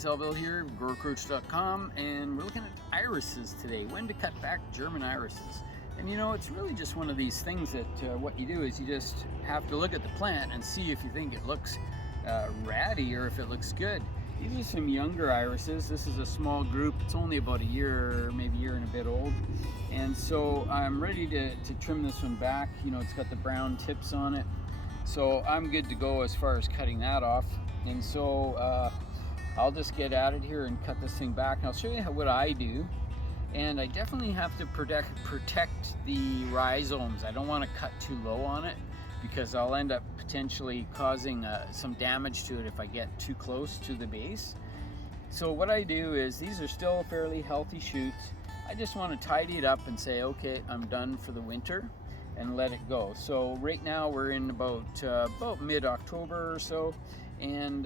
Selville here, growercoach.com, and we're looking at irises today. When to cut back German irises. And you know, it's really just one of these things that what you do is you just have to look at the plant and see if you think it looks ratty or if it looks good. These are some younger irises. This is a small group. It's only about a year, maybe a year and a bit old. And so I'm ready to trim this one back. You know, it's got the brown tips on it. So I'm good to go as far as cutting that off. And so I'll just get at it here and cut this thing back. And I'll show you what I do. And I definitely have to protect the rhizomes. I don't want to cut too low on it because I'll end up potentially causing some damage to it if I get too close to the base. So what I do is, these are still fairly healthy shoots. I just want to tidy it up and say, okay, I'm done for the winter, and let it go. So right now we're in about mid-October or so, and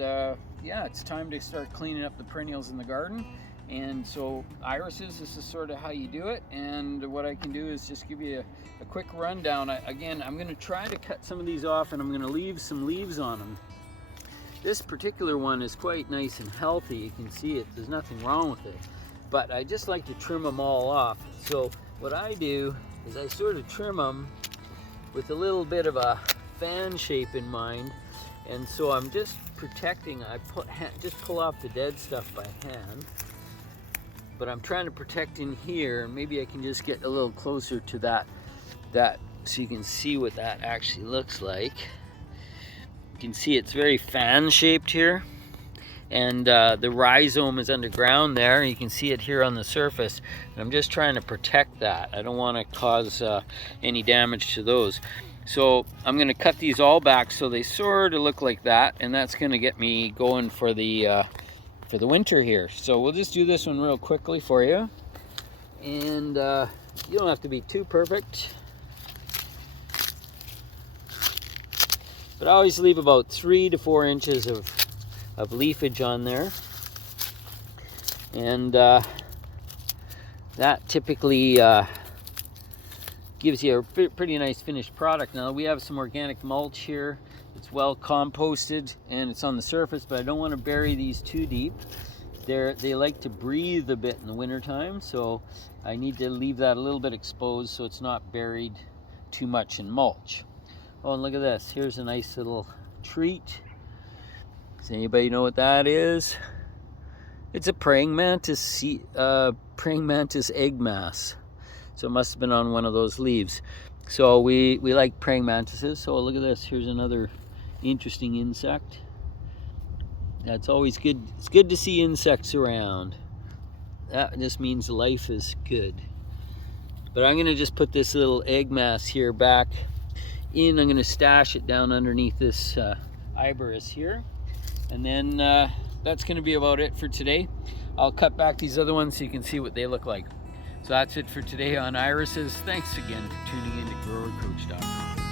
yeah, it's time to start cleaning up the perennials in the garden. And so irises, this is sort of how you do it. And what I can do is just give you a quick rundown. Again, I'm going to try to cut some of these off, and I'm going to leave some leaves on them. This particular one is quite nice and healthy. You can see it, there's nothing wrong with it. But I just like to trim them all off. So what I do is I sort of trim them with a little bit of a fan shape in mind. And so I'm just protecting, just pull off the dead stuff by hand. But I'm trying to protect in here. Maybe I can just get a little closer to that so you can see what that actually looks like. You can see it's very fan shaped here. And the rhizome is underground there. You can see it here on the surface. And I'm just trying to protect that. I don't want to cause any damage to those. So I'm going to cut these all back so they sort of look like that. And that's going to get me going for the winter here. So we'll just do this one real quickly for you. And you don't have to be too perfect. But I always leave about 3 to 4 inches of leafage on there, and that typically gives you a pretty nice finished product. Now we have some organic mulch here. It's well composted and it's on the surface, but I don't want to bury these too deep. They like to breathe a bit in the winter time, so I need to leave that a little bit exposed so it's not buried too much in mulch. Oh, and look at this. Here's a nice little treat. Does anybody know what that is? It's a praying mantis egg mass. So it must have been on one of those leaves. So we like praying mantises. So look at this. Here's another interesting insect. That's always good. It's good to see insects around. That just means life is good. But I'm going to just put this little egg mass here back in. I'm going to stash it down underneath this iberis here. And then that's going to be about it for today. I'll cut back these other ones so you can see what they look like. So that's it for today on irises. Thanks again for tuning in to growercoach.com.